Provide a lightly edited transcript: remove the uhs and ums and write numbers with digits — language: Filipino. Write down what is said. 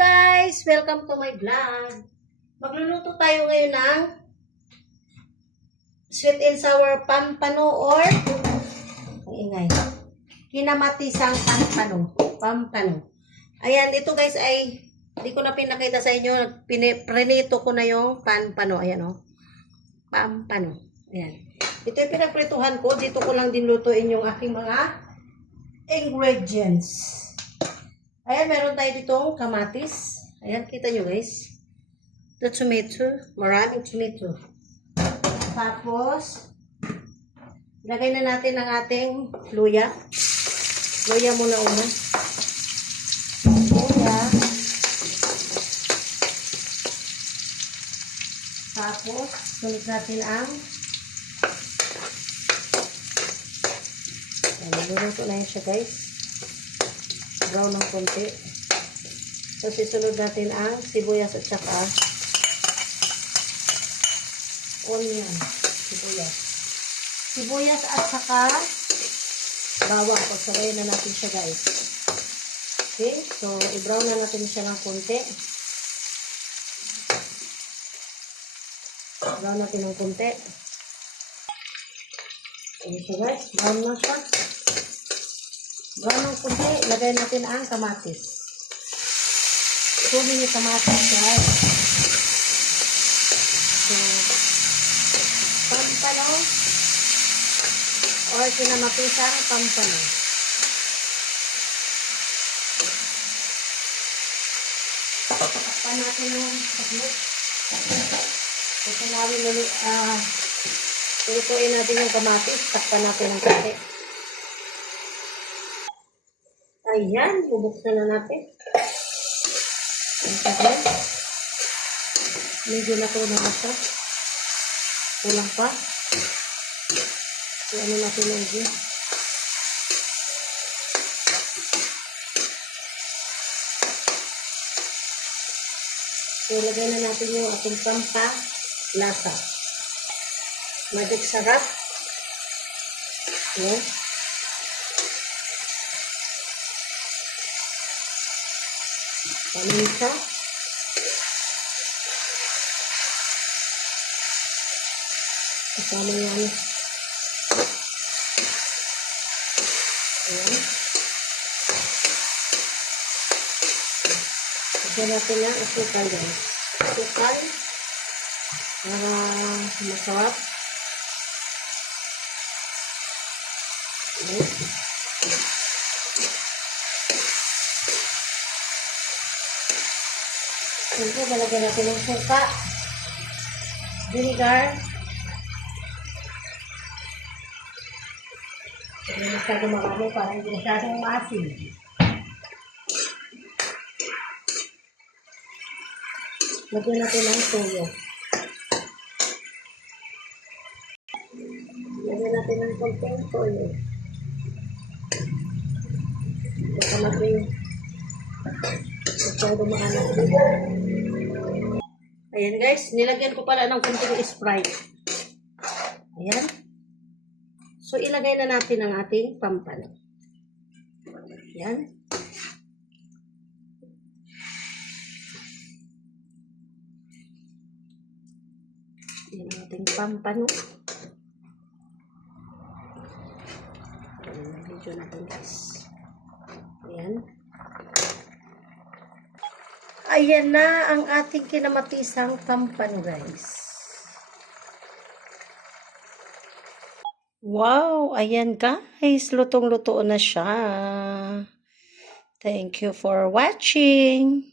guys! Welcome to my vlog. Magluluto tayo ngayon ng sweet and sour pampano or kinamatisang pampano. Ayan, ito guys ay hindi ko na pinakita sa inyo. Prinito ko na yung pampano. Ayan o. Pampano. Ayan. Ito yung pinaprituhan ko. Dito ko lang din lutuin yung aking mga ingredients. Ayan, meron tayo ditong kamatis. Ayan, kita nyo guys. The tomato. Maraming tomato. Tapos, lagay na natin ang ating luya. Luya muna una. Luya. Tapos, sunod natin ang niluluto na yun siya guys. Brown ng konti. Tapos isunod natin ang sibuyas at saka onion. Sibuyas at saka bawang. Pagsabayin na natin siya guys. Okay. So, i-brown na natin siya ng konti. Brown natin ng konti. Ayan siya guys. Brown na siya. Brown ng konti, lagay natin ang kamatis. Kunin yung kamatis guys. So, pampano or kinamatisang pampano. Takpan natin yung saglit. Ito namin lutuin natin yung kamatis. Takpan natin ng konti. Ayan, bubuksan na natin. Medyo natunaw na siya. Kulang pa. So, ano natin medyo. So, lagay na natin yung ating lasa. Magic sarap. Ayan. Paminta. Kasama yan. Ayan. Lagyan natin ng asukal yan. Asukal. Para masarap. Ayan. Siyempre, malagyan natin ng suka, vinegar. Hindi masyadong marami para hindi masyadong maasin. Lagyan natin ng toyo. Lagyan natin ng konting toyo. Baka natin masyadong maalat dito. Ayan guys, nilagyan ko pala ng kunting Sprite. Ayan. So, ilagay na natin ang ating pampano. Ayan. Ayan ang ating pampano. Ayan ang video natin guys. Ayan. Ayan na ang ating kinamatisang pampano guys. Wow! Ayan guys. Lutong-luto na siya. Thank you for watching.